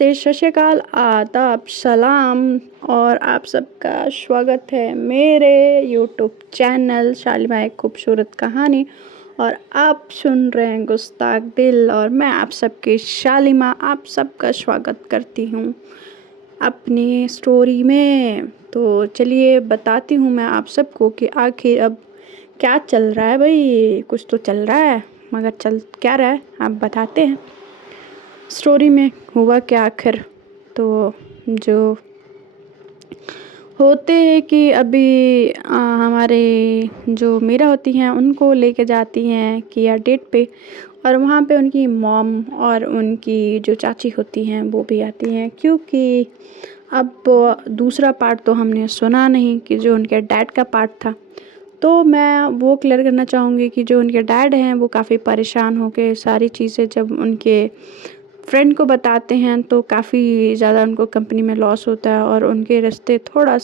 नमस्ते, सत श्री अकाल, आदाब, सलाम और आप सबका स्वागत है मेरे यूट्यूब चैनल शालिमा एक खूबसूरत कहानी। और आप सुन रहे हैं गुस्ताख दिल और मैं आप सबकी शालिमा आप सबका स्वागत करती हूँ अपनी स्टोरी में। तो चलिए बताती हूँ मैं आप सबको कि आखिर अब क्या चल रहा है। भाई कुछ तो चल रहा है, मगर चल क्या रहा है आप बताते हैं स्टोरी में हुआ क्या आखिर। तो जो होते हैं कि अभी हमारे जो मीरा होती हैं उनको लेके जाती हैं किया डेट पे, और वहाँ पे उनकी मॉम और उनकी जो चाची होती हैं वो भी आती हैं, क्योंकि अब दूसरा पार्ट तो हमने सुना नहीं कि जो उनके डैड का पार्ट था। तो मैं वो क्लियर करना चाहूँगी कि जो उनके डैड हैं वो काफ़ी परेशान होके सारी चीज़ें जब उनके फ्रेंड को बताते हैं तो काफ़ी ज़्यादा उनको कंपनी में लॉस होता है और उनके रिश्ते थोड़ा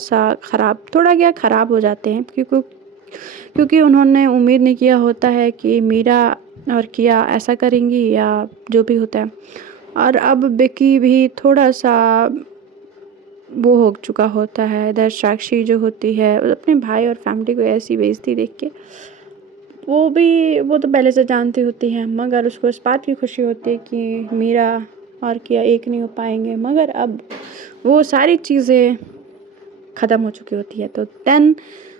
ख़राब हो जाते हैं, क्योंकि उन्होंने उम्मीद नहीं किया होता है कि मीरा और किया ऐसा करेंगी या जो भी होता है। और अब विकी भी थोड़ा सा वो हो चुका होता है। इधर साक्षी जो होती है अपने भाई और फैमिली को ऐसी बेइज्जती देख के वो तो पहले से जानती होती है, मगर उसको इस बात की खुशी होती है कि मीरा और किया एक नहीं हो पाएंगे। मगर अब वो सारी चीज़ें ख़त्म हो चुकी होती है। तो देन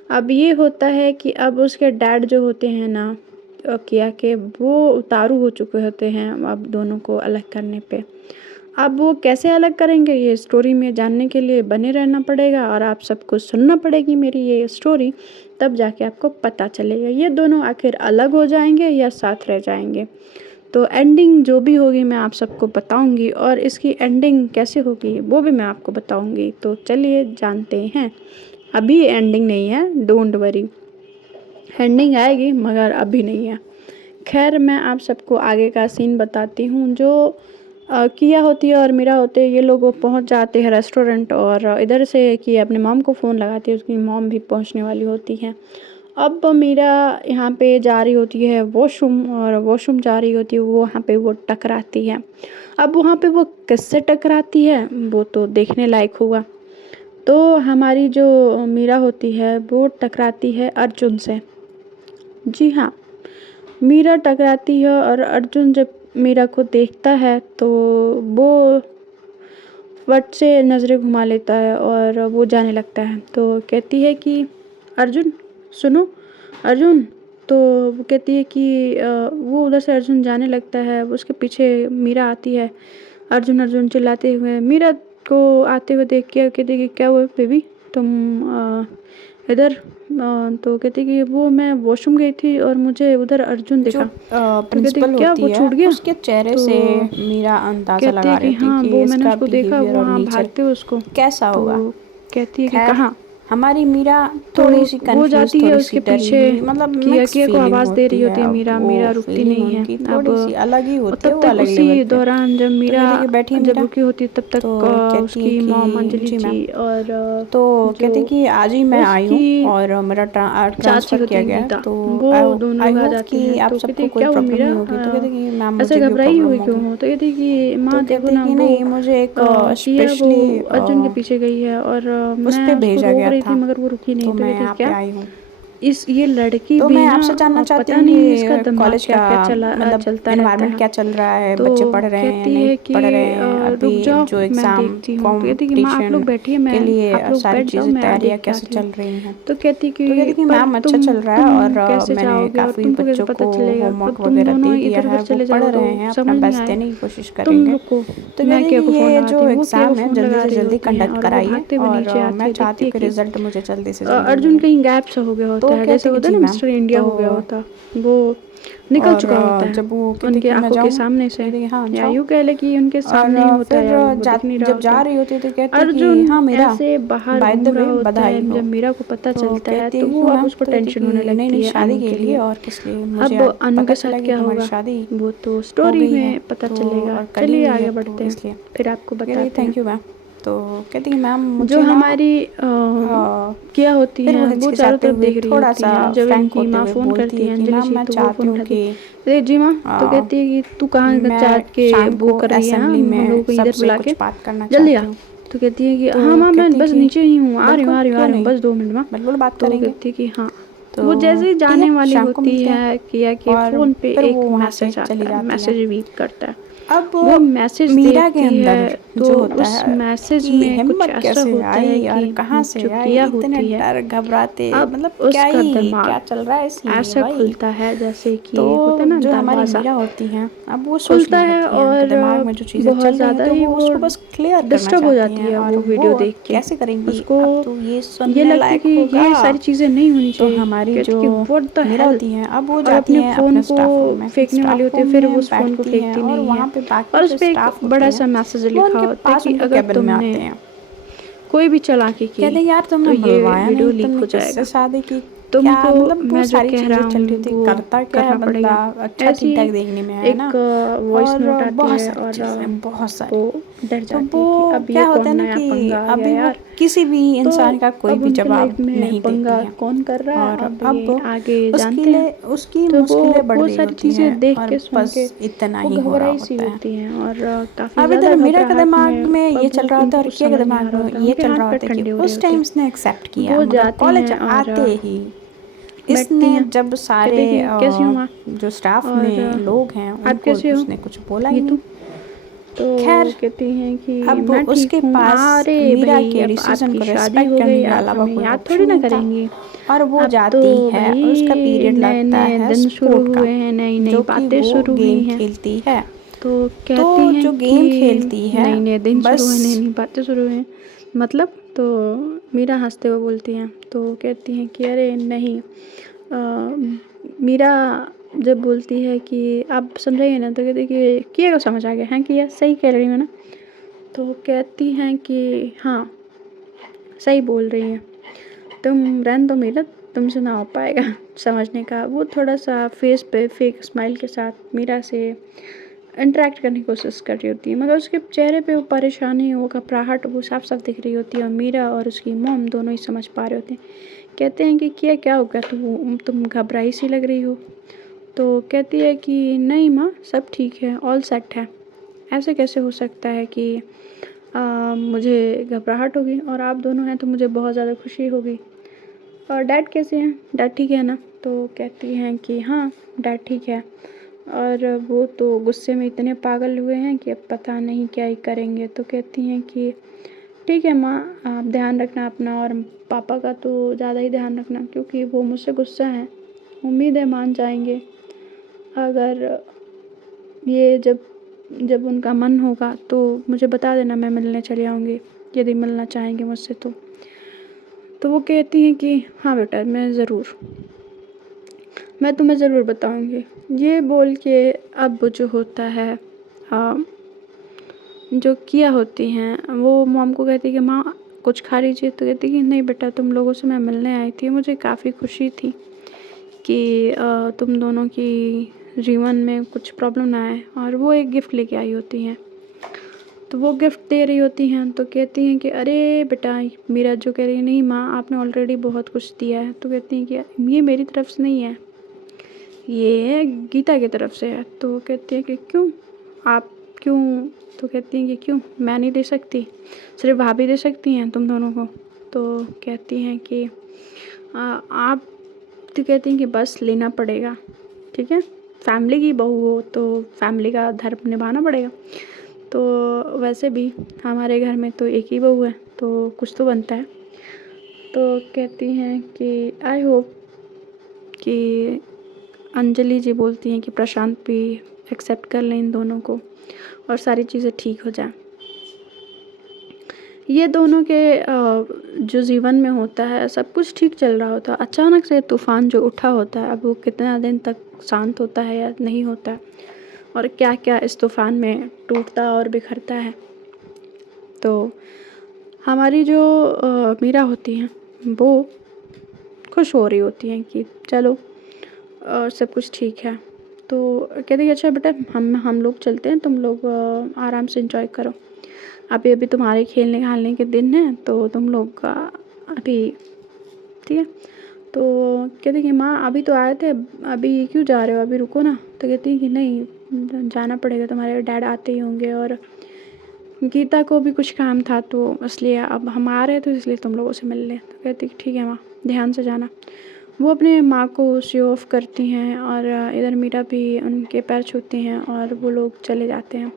अब ये होता है कि अब उसके डैड जो होते हैं ना किया के, वो उतारू हो चुके होते हैं अब दोनों को अलग करने पे। अब वो कैसे अलग करेंगे ये स्टोरी में जानने के लिए बने रहना पड़ेगा और आप सबको सुनना पड़ेगी मेरी ये स्टोरी, तब जाके आपको पता चलेगा ये दोनों आखिर अलग हो जाएंगे या साथ रह जाएंगे। तो एंडिंग जो भी होगी मैं आप सबको बताऊंगी और इसकी एंडिंग कैसे होगी वो भी मैं आपको बताऊंगी। तो चलिए जानते हैं। अभी एंडिंग नहीं है, डोंट वरी, एंडिंग आएगी मगर अभी नहीं है। खैर मैं आप सबको आगे का सीन बताती हूँ। जो किया होती है और मीरा होते हैं, ये लोग पहुँच जाते हैं रेस्टोरेंट और इधर से कि अपने मॉम को फ़ोन लगाती है, उसकी मॉम भी पहुँचने वाली होती हैं। अब मीरा यहाँ पे जा रही होती है वॉशरूम, और वॉशरूम जा रही होती है वो, वहाँ पे वो टकराती है। अब वहाँ पे वो किससे टकराती है वो तो देखने लायक होगा। तो हमारी जो मीरा होती है वो टकराती है अर्जुन से। जी हाँ, मीरा टकराती है और अर्जुन जब मीरा को देखता है तो वो फट से नज़रें घुमा लेता है और वो जाने लगता है। तो कहती है कि अर्जुन सुनो, अर्जुन। तो वो कहती है कि वो उधर से अर्जुन जाने लगता है, उसके पीछे मीरा आती है अर्जुन अर्जुन चिल्लाते हुए। मीरा को आते हुए देख के कहती है कि क्या हुआ बेबी तुम इधर। तो कहती कि वो मैं वॉशरूम गई थी और मुझे उधर अर्जुन दिखा। तो कहती प्रिंसिपल क्या होती वो है छूट गया। उसके चेहरे तो से मीरा अंदाज़ा कहती लगा है रही कि थी हाँ कि वो मैंने इसका उसको देखा, बिहेवियर वो और हाँ नेचर भागते हुए उसको। कैसा तो होगा। कहती है कि खैर कहाँ। हमारी मीरा तो थोड़ी सी वो कंफ्यूज, जाती है थोड़ी सी उसके डरी पीछे, हुई, मतलब किया मिक्स किया को फीलिंग आवाज़ दे होती रही है। होती है अब मीरा, वो मीरा रुकती फीलिंग नहीं है। उनकी अब थोड़ी सी अलग ही और होती है, तब वो तक अलग लेवल उसी पे। दौरान जब तो मीरा कहती कि बैठी जब मीरा। रुकी होती है तब तो तक कहती है उसकी मॉम कि अंजलि जी मैम। जी और तो जो कहती कि आज ही मैं आई हूँ उसकी और मेरा चाची ट्रांसफ़र होती किया है गया है। गीता, तो वो दोनों आई लोग आ होप जाते कि हैं। आप तो कहती सबको है कोई क्या हुआ प्रॉब्लम मीरा, नहीं होगी। तो कहती कि मैम ऐसे मुझे क्यों घबराई प्रॉब्लम हुई क्यों होगी। हो। तो कहती कि तो माँ देखो कहते ना कि वो नहीं, मुझे एक किया वो स्पेशली अर्जुन के पीछे गई है और उस मैं पे उसको भेजा रोक गया रही थी था, मगर वो रुकी नहीं। तो तो मैं कहती यहाँ पे क्या, आई हूँ। ये लड़की तो भी मैं ना आपसे जानना चाहती पता हूँ नहीं इसका कि दिमाग कॉलेज क्या का क्या मतलब चलता रहता एनवायरनमेंट है। क्या चल रहा है, तो बच्चे पढ़ रहे हैं या कहती नहीं है कि पढ़ रहे हैं, रुक अभी जाओ जो मैं एग्ज़ाम देखती हूँ। तो कहती कि माँ आप कंपटीशन लोग बैठिए, के मैं आप लिए लोग सारी बैठ जाओ चीज़ें मैं तैयारियाँ देख के कैसे आती हूँ। चल रही हैं। तो कहती तो कहती कि कि पर मैम अच्छा तुम चल रहा है तुम और कैसे मैंने जाओगे और काफ़ी तुमको कैसे बच्चों पता को चलेगा, और होमवर्क तुम वगैरह दोनों दे दिया इधर उधर है, वो चले पढ़ जाओगे रहे तो हैं, अपना समझ नहीं बेस्ट आएगा। देने की कोशिश तुम करेंगे। रुको, तो मैं कहती किया कि को फ़ोन ये लगाती जो हूँ। वो किया को एग्ज़ाम है फ़ोन जल्दी लगा से रही जल्दी होती हैं कंडक्ट और वो कराइए, भागते हुए और नीचे आती मैं है, चाहती देखती हूँ है कि कि रिज़ल्ट मुझे जल्दी से जल्दी अर्जुन मिले। कहीं गायब सा हो गया होता तो है, जैसे कहती कि होता है जी ना मैम। मिस्टर इंडिया तो हो गया होता, वो निकल और चुका होता है जब वो कहती उनकी कि मैं आंखों के जाऊँ, सामने तो से, कहती कि हाँ या जाओ। यूँ कह ले कि उनके सामने ही और होता है फिर या वो दिख नहीं रहा जब होता जा है। रही होती है तो कहती कि अर्जुन हाँ मीरा, ऐसे बाहर बाय द घूम रहा वे होता है, बधाई हो। जब मीरा को पता तो चलता है कहती तो है वो क्यों अब मैम। उसको तो कहती टेंशन होने कि नहीं लगती नहीं है शादी अनु के के लिए, लिए। और किस लिए, मुझे अब आज अनु पता के चला साथ कि क्या तुम्हारी होगा शादी वो तो हो स्टोरी गई है, में पता तो चलेगा। और कल ही चलिए हुई आगे है, तो बढ़ते हैं, इसलिए। फिर आपको तो कहती बताते हैं। Thank you ma'am. तो कहती है मैम मुझे जो ना हमारी क्या होती फिर वो हैं वो हिचकिचाते चारों तरफ हुए देख रही थोड़ा होती सा हैं। जब फ्रैंक इनकी होते माँ हुए फ़ोन बोलती करती है है कि अंजलि मैम जी मैं तो वो चाहती फ़ोन हूँ उठाती कि है, अरे जी माँ, तो आ, कहती है कि तू कहाँ का मैं चाट के शाम वो को कर रही है, असेंबली हम में लोगों को इधर सबसे बुला कुछ के बात करना जल्दी आ। चाहती हूँ। तो कहती है कि तो हाँ माँ मैं कहती है बस कि नीचे ही हूँ, आ रही हूँ बिल्कुल आ रही हूँ आ क्यों रही हूँ, नहीं, बस 2 मिनट में। बिल्कुल बात तो करेंगे। कहती है कि हाँ। तो वो जैसे ही ठीक जाने है वाली शाम को होती मिलते हैं है किया कि और फ़ोन पे फिर वो एक वहाँ से मैसेज चली आता है, जाती है। मैसेज बीप करता है। अब वो मैसेज मीरा के देखती अंदर है तो जो होता उस है मैसेज कि में कुछ हिम्मत ऐसा कैसे होता है आई और कि कहाँ से जो आई, किया इतने होती है, डर घबराते, अब मतलब क्या उसका ही क्या दिमाग चल रहा है सीन में ऐसा भाई। खुलता है जैसे कि तो होता है ना जो हमारी दरवाज़ा मीरा होती हैं अब वो सोच खुलता रही है, होती हैं, उनके और दिमाग में जो चीज़ें बहुत चल रही हैं ज़्यादा तो ही वो वो उसको बस क्लियर करना डिस्टर्ब हो चाहती जाती हैं। है और वो वो वीडियो अब देख के। कैसे करेंगी, उसको अब तो ये ये सुनने लगता है लायक कि होगा। ये सारी चीज़ें नहीं होनी तो चाहिए, हमारी कहती जो कि व्हाट द मीरा हेल, होती हैं अब वो और जाती अपने हैं फ़ोन अपने को स्टाफ रूम में। फेंकने वाली स्टाफ होती रूम है, फिर वो में उस फ़ोन को बैठती हैं फेंकती और नहीं है। वहाँ पे बाकी और उस जो पे एक स्टाफ होते बड़ा हैं सा मैसेज वो लिखा उनके होता है पास कि उनके अगर कैबिन में तुमने आते हैं। कोई भी चालाकी की कहते हैं यार तो तुमने ये बुलवाया वीडियो नहीं, लीक तुमने हो किससे जाएगा, शादी की, क्या तुमको मतलब वो मैं जो सारी कह चीज़ें रहा चल रही हूँ होती। वो करता क्या है करना बंदा, पड़ेगा। अच्छा ऐसे ठीक ठाक ही देखने में है ना। एक वॉइस नोट और आती बहुत है सारी और चीज़ें, बहुत सारी। वो डर तो जाती वो है कि अब क्या ये होता कौन है ना नया कि पंगा आ गया अभी वो यार। किसी भी तो इंसान का कोई अब भी उनके जवाब लाइफ में नहीं देती पंगा है। कौन कर रहा है, और अब अब ये आगे उसके जानते हैं। लिए उसकी तो मुश्किलें बढ़ वो रही सारी होती हैं चीज़ें देख और के सुन बस के इतना वो ही हो रहा घबराई सी होता है। होती हैं और काफ़ी अभी ज़्यादा तक मीरा के घबराहट दिमाग में। में ये अब चल रहा होता उनको है और कुछ किया के समझ नहीं आ दिमाग रहा में होता है, ये उनके चल हाथ रहा पैर होता है कि ठंडे हो रहे उस होते टाइम हैं। इसने एक्सेप्ट किया, वो मगर जाती कॉलेज हैं और आते ही बैठती इसने हैं, जब सारे कहते कि कैसी हो माँ, जो स्टाफ और में लोग हैं आप उनको कैसे हो उसने कुछ बोला ही गीतू। नहीं। तो खैर कहती हैं कि अब मैं ठीक उसके हूँ। पास अरे मीरा भाई के अब डिसीजन आपकी को शादी रिस्पेक्ट हो करने गई, के आप अलावा हमें कोई याद ऑप्शन थोड़ी ना नहीं था। करेंगी। और वो अब तो जाती है और उसका भाई पीरियड नए लगता नए है दिन शुरू स्पोर्ट का, हुए हैं, नई नई जो कि बातें वो शुरू हुई गेम हैं। खेलती है। तो तो कहती हैं जो कि गेम खेलती है नए नए दिन बस शुरू हुए, नई नई बातें शुरू हुई हैं, मतलब। तो मीरा हंसते हुए बोलती हैं, तो कहती हैं कि अरे नहीं, मीरा जब बोलती है कि आप समझाइए ना, तो कहती है कि किया को समझ आ गया है, किया सही कह रही हूँ ना। तो कहती हैं कि हाँ सही बोल रही हैं, तुम रहने दो मीरा, तुमसे ना हो पाएगा समझने का। वो थोड़ा सा फेस पे फेक स्माइल के साथ मीरा से इंटरेक्ट करने की कोशिश कर रही होती है, मगर उसके चेहरे पे वो परेशानी, वो घबराहट वो साफ साफ दिख रही होती है। और मीरा और उसकी मॉम दोनों ही समझ पा रहे होते हैं। कहते हैं कि क्या हो गया, तुम घबराई सी लग रही हो। तो कहती है कि नहीं माँ सब ठीक है, ऑल सेट है। ऐसे कैसे हो सकता है कि मुझे घबराहट होगी और आप दोनों हैं तो मुझे बहुत ज़्यादा खुशी होगी। और डैड कैसे हैं, डैड ठीक है ना। तो कहती हैं कि हाँ डैड ठीक है, और वो तो गुस्से में इतने पागल हुए हैं कि अब पता नहीं क्या ही करेंगे। तो कहती हैं कि ठीक है माँ, आप ध्यान रखना अपना, और पापा का तो ज़्यादा ही ध्यान रखना, क्योंकि वो मुझसे गुस्सा हैं। उम्मीद है मान जाएंगे। अगर ये जब उनका मन होगा तो मुझे बता देना, मैं मिलने चली आऊँगी, यदि मिलना चाहेंगे मुझसे तो। वो कहती हैं कि हाँ बेटा मैं तुम्हें ज़रूर बताऊँगी। ये बोल के अब जो होता है, जो किया होती हैं वो मॉम को कहती है कि माँ कुछ खा लीजिए। तो कहती है कि नहीं बेटा, तुम लोगों से मैं मिलने आई थी, मुझे काफ़ी खुशी थी कि तुम दोनों की जीवन में कुछ प्रॉब्लम ना आए। और वो एक गिफ्ट लेके आई होती हैं, तो वो गिफ्ट दे रही होती हैं। तो कहती हैं कि अरे बेटा, मीरा जो कह रही है नहीं माँ आपने ऑलरेडी बहुत कुछ दिया है। तो कहती हैं कि ये मेरी तरफ से नहीं है, ये गीता की तरफ से है। तो कहती हैं कि क्यों, आप क्यों। तो कहती हैं कि क्यों मैं नहीं दे सकती, सिर्फ भाभी दे सकती हैं तुम दोनों को। तो कहती हैं कि आप, तो कहती हैं कि बस लेना पड़ेगा, ठीक है, फैमिली की बहू हो तो फैमिली का धर्म निभाना पड़ेगा। तो वैसे भी हमारे घर में तो एक ही बहू है, तो कुछ तो बनता है। तो कहती हैं कि आई होप कि अंजलि जी बोलती हैं कि प्रशांत भी एक्सेप्ट कर लें इन दोनों को और सारी चीज़ें ठीक हो जाएं। ये दोनों के जो जीवन में होता है सब कुछ ठीक चल रहा होता है, अचानक से तूफ़ान जो उठा होता है, अब वो कितना दिन तक शांत होता है या नहीं होता है, और क्या क्या इस तूफ़ान में टूटता और बिखरता है। तो हमारी जो मीरा होती हैं वो खुश हो रही होती हैं कि चलो सब कुछ ठीक है। तो कहती है अच्छा बेटा हम लोग चलते हैं, तुम लोग आराम से एंजॉय करो। अभी अभी तुम्हारे खेलने खालने के दिन हैं, तो तुम लोग का अभी ठीक है। तो कहती कि माँ अभी तो आए थे, अभी क्यों जा रहे हो, अभी रुको ना। तो कहती कि नहीं जाना पड़ेगा, तुम्हारे डैड आते ही होंगे और गीता को भी कुछ काम था, तो इसलिए अब हम आ रहे हैं, तो इसलिए तुम लोगों से मिल लें। तो कहती ठीक है माँ, ध्यान से जाना। वो अपने माँ को शो ऑफ करती हैं और इधर मीरा भी उनके पैर छूती हैं और वो लोग चले जाते हैं।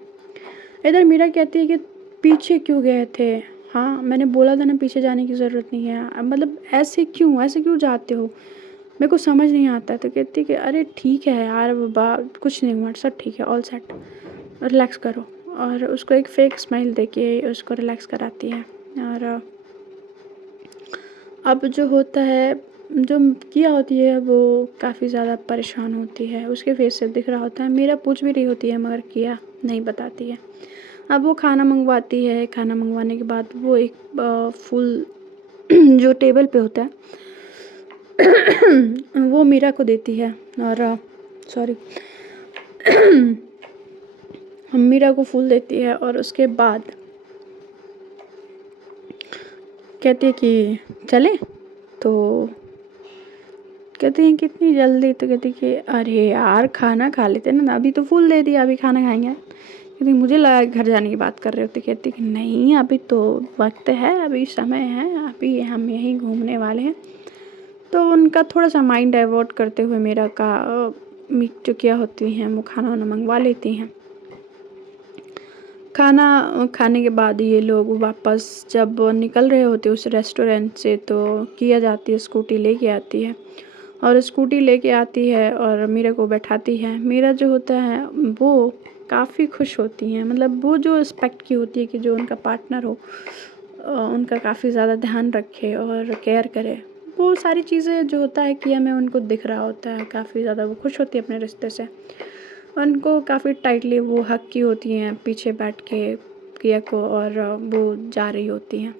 इधर मीरा कहती है कि पीछे क्यों गए थे, हाँ मैंने बोला था ना पीछे जाने की ज़रूरत नहीं है, मतलब ऐसे क्यों जाते हो, मेरे को समझ नहीं आता। तो कहती कि अरे ठीक है यार बाबा, कुछ नहीं हुआ, सब ठीक है, ऑल सेट, रिलैक्स करो। और उसको एक फेक स्माइल देके उसको रिलैक्स कराती है। और अब जो होता है, जो किया होती है वो काफ़ी ज़्यादा परेशान होती है, उसके फेस से दिख रहा होता है। मीरा पूछ भी रही होती है मगर किया नहीं बताती है। अब वो खाना मंगवाती है, खाना मंगवाने के बाद वो एक फूल जो टेबल पे होता है वो मीरा को देती है। और सॉरी मीरा को फूल देती है और उसके बाद कहती है कि चले। तो कहती हैं कितनी जल्दी। तो कहती कि अरे यार खाना खा लेते ना, अभी तो फूल दे दिया, अभी खाना खाएंगे। कहती मुझे लगा घर जाने की बात कर रहे होते। कहती कि नहीं अभी तो वक्त है, अभी समय है, अभी हम यहीं घूमने वाले हैं। तो उनका थोड़ा सा माइंड डाइवर्ट करते हुए मेरा का मीट जो किया होती हैं वो खाना वाना मंगवा लेती हैं। खाना खाने के बाद ये लोग वापस जब निकल रहे होते उस रेस्टोरेंट से, तो किया जाती है स्कूटी लेके आती है और स्कूटी लेके आती है और मीरा को बैठाती है। मीरा जो होता है वो काफ़ी खुश होती हैं, मतलब वो जो एक्सपेक्ट की होती है कि जो उनका पार्टनर हो उनका काफ़ी ज़्यादा ध्यान रखे और केयर करे। वो सारी चीज़ें जो होता है किया में उनको दिख रहा होता है, काफ़ी ज़्यादा वो खुश होती है अपने रिश्ते से। उनको काफ़ी टाइटली वो हग की होती हैं पीछे बैठ के किया को, और वो जा रही होती हैं।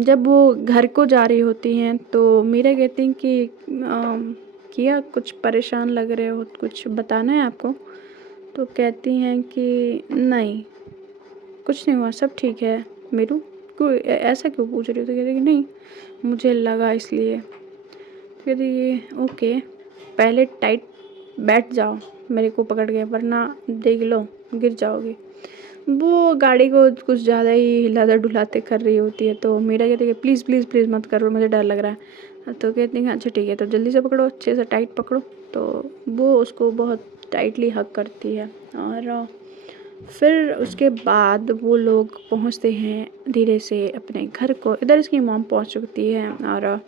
जब वो घर को जा रही होती हैं तो मीरा कहती हैं कि किया कुछ परेशान लग रहे हो, कुछ बताना है आपको। तो कहती हैं कि नहीं कुछ नहीं हुआ, सब ठीक है। मीरू क्यों ऐसा क्यों पूछ रही हो। तो कहती कि नहीं मुझे लगा इसलिए। तो कहती ओके, पहले टाइट बैठ जाओ मेरे को पकड़ के, वरना देख लो गिर जाओगी। वो गाड़ी को कुछ ज़्यादा ही हिलाते डुलाते कर रही होती है। तो मीरा कहती है प्लीज़ प्लीज़ प्लीज़ मत करो, मुझे डर लग रहा है। तो कहती हैं अच्छा ठीक है, तो जल्दी से पकड़ो, अच्छे से टाइट पकड़ो। तो वो उसको बहुत टाइटली हग करती है और फिर उसके बाद वो लोग पहुंचते हैं धीरे से अपने घर को। इधर इसकी मॉम पहुंच चुकी है और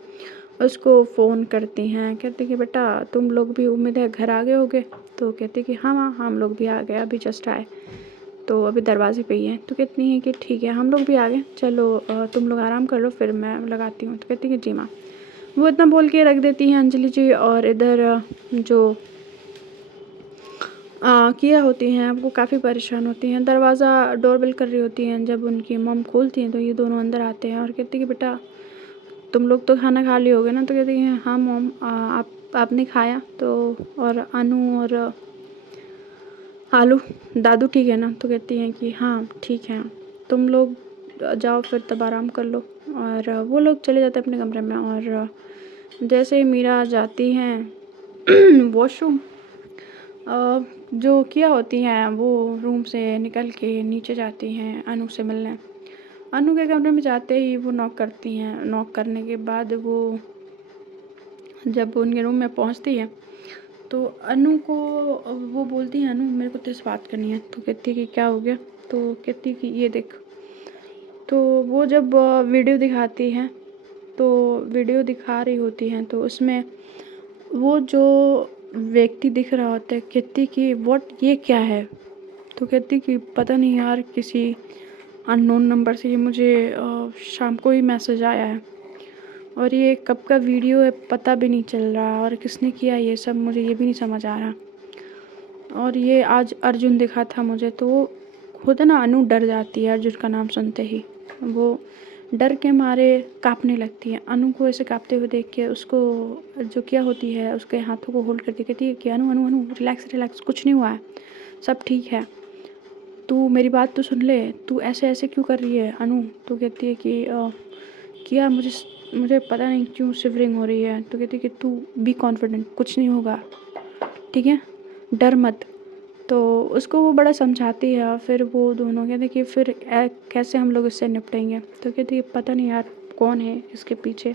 उसको फ़ोन करती हैं, कहती कि बेटा तुम लोग भी उम्मीद है घर आ गए होगे। तो कहती कि हाँ माँ हम लोग भी आ गए, अभी जस्ट आए, तो अभी दरवाजे पे ही हैं। तो कहती हैं कि ठीक है हम लोग भी आ गए, चलो तुम लोग आराम कर लो, फिर मैं लगाती हूँ। तो कहती कि जी माँ। वो इतना बोल के रख देती हैं अंजलि जी। और इधर जो किया होती हैं वो काफ़ी परेशान होती हैं, दरवाज़ा डोरबेल कर रही होती हैं। जब उनकी मॉम खोलती हैं तो ये दोनों अंदर आते हैं और कहती कि बेटा तुम लोग तो खाना खा लिए होगे ना। तो कहती हैं हाँ मॉम आपने खाया। तो और अनु और आलू दादू ठीक है ना। तो कहती हैं कि हाँ ठीक है, तुम लोग जाओ फिर तब आराम कर लो। और वो लोग चले जाते हैं अपने कमरे में। और जैसे ही मीरा जाती हैं वॉशरूम, जो किया होती हैं वो रूम से निकल के नीचे जाती हैं अनु से मिलने। अनु के कमरे में जाते ही वो नॉक करती हैं। नॉक करने के बाद वो जब उनके रूम में पहुंचती है तो अनु को वो बोलती हैं अनु मेरे को तेरे से बात करनी है। तो कहती है कि क्या हो गया। तो कहती है कि ये देख। तो वो जब वीडियो दिखाती हैं, तो वीडियो दिखा रही होती हैं तो उसमें वो जो व्यक्ति दिख रहा होता है, कहती कि व्हाट ये क्या है। तो कहती कि पता नहीं यार किसी अननोन नंबर से ये मुझे शाम को ही मैसेज आया है और ये कब का वीडियो है पता भी नहीं चल रहा, और किसने किया ये सब मुझे ये भी नहीं समझ आ रहा। और ये आज अर्जुन दिखा था मुझे। तो खुद ना अनु डर जाती है अर्जुन का नाम सुनते ही, वो डर के मारे कांपने लगती है। अनु को ऐसे कांपते हुए देख के उसको जो क्या होती है उसके हाथों को होल्ड करती कहती है कि अनु अनु अनु रिलैक्स रिलैक्स, कुछ नहीं हुआ है, सब ठीक है। तू मेरी बात तो सुन ले, तू ऐसे ऐसे क्यों कर रही है अनु? तो कहती है कि किया मुझे पता नहीं क्यों शिवरिंग हो रही है। तो कहती है कि तू बी कॉन्फिडेंट, कुछ नहीं होगा, ठीक है, डर मत। तो उसको वो बड़ा समझाती है और फिर वो दोनों कहते कि फिर कैसे हम लोग इससे निपटेंगे। तो कहती है पता नहीं यार कौन है इसके पीछे,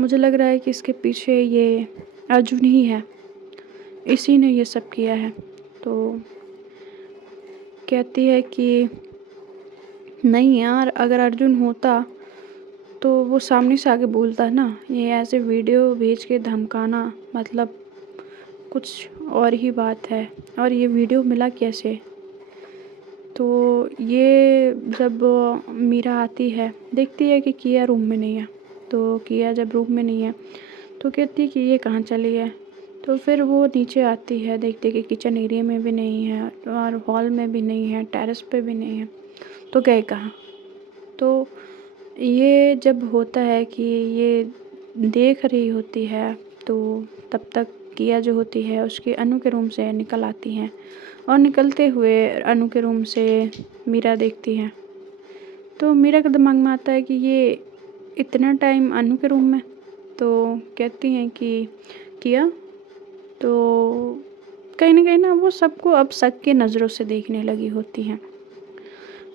मुझे लग रहा है कि इसके पीछे ये अर्जुन ही है, इसी ने ये सब किया है। तो कहती है कि नहीं यार, अगर अर्जुन होता तो वो सामने से आके बोलता ना, ये ऐसे वीडियो भेज के धमकाना मतलब कुछ और ही बात है। और ये वीडियो मिला कैसे? तो ये जब मीरा आती है, देखती है कि किया रूम में नहीं है। तो किया जब रूम में नहीं है तो कहती है कि ये कहाँ चली है। तो फिर वो नीचे आती है, देखती है कि किचन एरिया में भी नहीं है और हॉल में भी नहीं है, टेरेस पे भी नहीं है, तो गए कहाँ? तो ये जब होता है कि ये देख रही होती है तो तब तक किया जो होती है उसके अनु के रूम से निकल आती हैं और निकलते हुए अनु के रूम से मीरा देखती है। तो मीरा के दिमाग में आता है कि ये इतना टाइम अनु के रूम में। तो कहती हैं कि किया, तो कहीं ना वो सबको अब शक की नज़रों से देखने लगी होती हैं।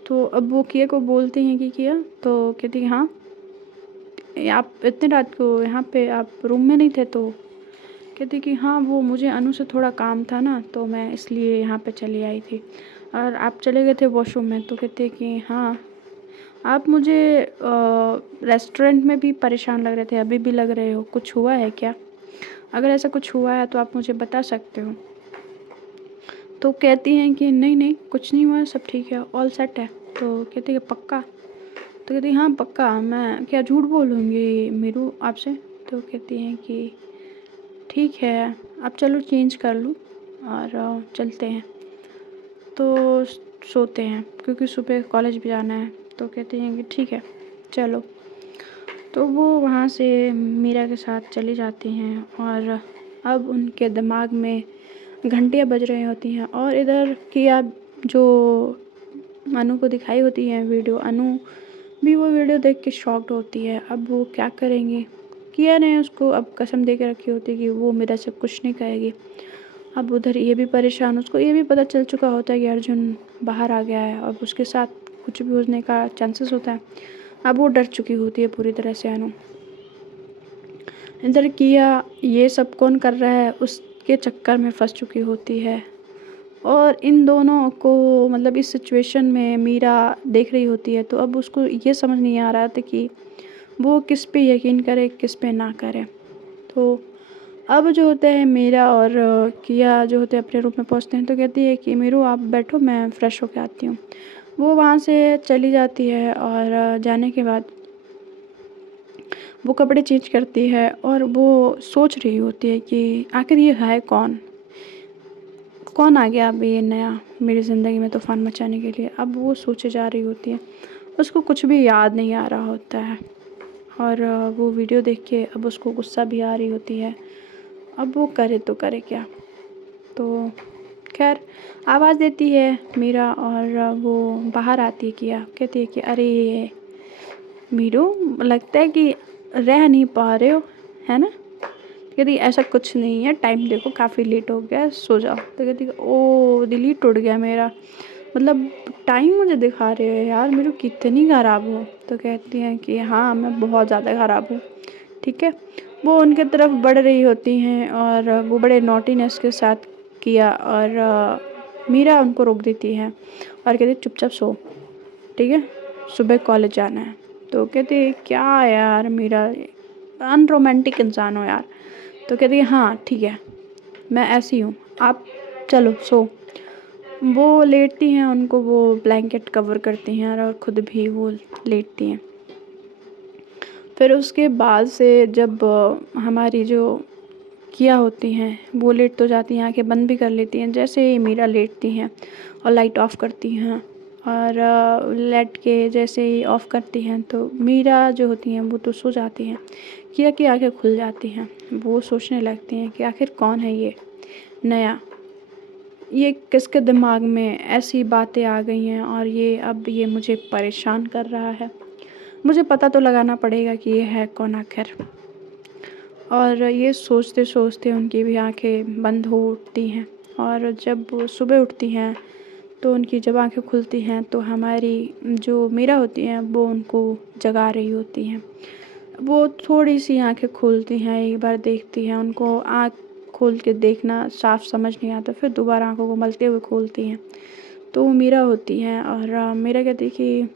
तो अब वो किया को बोलती हैं कि किया, तो कहती है हाँ, आप इतनी रात को यहाँ पे आप रूम में नहीं थे? तो कहती कि हाँ, वो मुझे अनु से थोड़ा काम था ना, तो मैं इसलिए यहाँ पे चली आई थी। और आप चले गए थे वॉशरूम में? तो कहते कि हाँ, आप मुझे रेस्टोरेंट में भी परेशान लग रहे थे, अभी भी लग रहे हो, कुछ हुआ है क्या? अगर ऐसा कुछ हुआ है तो आप मुझे बता सकते हो। तो कहती हैं कि नहीं नहीं, कुछ नहीं हुआ, सब ठीक है, ऑल सेट है। तो कहती है पक्का? तो कहती है हाँ पक्का, मैं क्या झूठ बोलूँगी मीरू आपसे? तो कहती हैं कि ठीक है, अब चलो चेंज कर लूँ और चलते हैं। तो सोते हैं क्योंकि सुबह कॉलेज भी जाना है। तो कहती हैं कि ठीक है चलो। तो वो वहाँ से मीरा के साथ चली जाती हैं और अब उनके दिमाग में घंटियाँ बज रही होती हैं और इधर किया जो अनु को दिखाई होती है वीडियो, अनु भी वो वीडियो देख के शॉक्ड होती है। अब वो क्या करेंगी? किया ने उसको अब कसम दे के रखी होती है कि वो मेरा से कुछ नहीं कहेगी। अब उधर ये भी परेशान, उसको ये भी पता चल चुका होता है कि अर्जुन बाहर आ गया है और उसके साथ कुछ भी होने का चांसेस होता है। अब वो डर चुकी होती है पूरी तरह से अनु। इधर किया ये सब कौन कर रहा है उसके चक्कर में फंस चुकी होती है और इन दोनों को मतलब इस सिचुएशन में मीरा देख रही होती है। तो अब उसको ये समझ नहीं आ रहा था कि वो किस पे यकीन करे, किस पे ना करे। तो अब जो होते हैं मीरा और किया जो होते हैं अपने रूम में पहुंचते हैं। तो कहती है कि मीरू आप बैठो, मैं फ़्रेश होके आती हूँ। वो वहाँ से चली जाती है और जाने के बाद वो कपड़े चेंज करती है और वो सोच रही होती है कि आखिर ये है कौन? कौन आ गया अब ये नया मेरी ज़िंदगी में तूफ़ान मचाने के लिए? अब वो सोचे जा रही होती है, उसको कुछ भी याद नहीं आ रहा होता है और वो वीडियो देख के अब उसको गुस्सा भी आ रही होती है। अब वो करे तो करे क्या? तो खैर आवाज़ देती है मीरा और वो बाहर आती है किया, कहती है कि अरे मीरू, लगता है कि रह नहीं पा रहे हो, है ना? कहती ऐसा कुछ नहीं है, टाइम देखो काफ़ी लेट हो गया है, सो जाओ। तो कहती ओ दिल ही टूट गया मेरा, मतलब टाइम मुझे दिखा रहे हो यार, मेरे कितनी ख़राब हो। तो कहती हैं कि हाँ मैं बहुत ज़्यादा ख़राब हूँ, ठीक है। वो उनके तरफ बढ़ रही होती हैं और वो बड़े नॉटीनेस के साथ किया और मीरा उनको रोक देती है और कहती चुपचाप सो, ठीक है, सुबह कॉलेज जाना है। तो कहती है क्या यार मीरा, अनरोमांटिक इंसान हो यार। तो कहती है हाँ ठीक है, मैं ऐसी हूँ, आप चलो सो। वो लेटती हैं, उनको वो ब्लैंकेट कवर करती हैं और खुद भी वो लेटती हैं। फिर उसके बाद से जब हमारी जो किया होती हैं वो लेट तो जाती हैं, आंखें बंद भी कर लेती हैं। जैसे ही मीरा लेटती हैं और लाइट ऑफ करती हैं और लेट के जैसे ही ऑफ करती हैं तो मीरा जो होती हैं वो तो सो जाती हैं। किया की आंखें खुल जाती हैं, वो सोचने लगती हैं कि आखिर कौन है ये नया, ये किसके दिमाग में ऐसी बातें आ गई हैं और ये मुझे परेशान कर रहा है। मुझे पता तो लगाना पड़ेगा कि ये है कौन आखिर। और ये सोचते-सोचते उनकी भी आँखें बंद हो उठती हैं और जब वो सुबह उठती हैं, तो उनकी जब आँखें खुलती हैं तो हमारी जो मीरा होती हैं वो उनको जगा रही होती हैं। वो थोड़ी-सी आँखें खोलती हैं, एक बार देखती हैं, उनको आँख खोल के देखना साफ समझ नहीं आता, फिर दोबारा आँखों को मलते हुए खोलती हैं। तो वो मीरा होती हैं और मीरा कहती है कि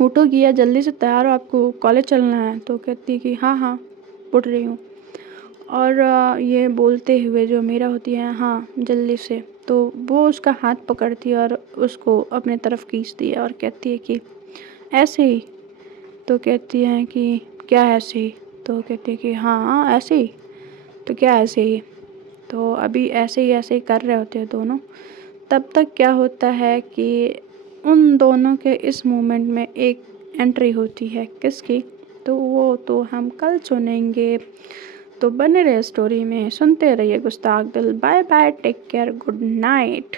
उठो किया जल्दी से तैयार हो, आपको कॉलेज चलना है। तो कहती है कि हाँ, हाँ, उठ रही हूँ। और ये बोलते हुए जो मीरा होती है हाँ, जल्दी से, तो वो उसका हाथ पकड़ती है और उसको अपने तरफ खींचती है और कहती है कि ऐसे ही? तो कहती हैं कि क्या ऐसे ही? तो कहती है कि हाँ, ऐसे ही। तो क्या ऐसे ही? तो अभी ऐसे ही कर रहे होते हैं दोनों। तब तक क्या होता है कि उन दोनों के इस मोमेंट में एक एंट्री होती है, किसकी? तो वो तो हम कल सुनेंगे। तो बने रहिए स्टोरी में, सुनते रहिए Gustakh Dil. Bye bye, take care, good night.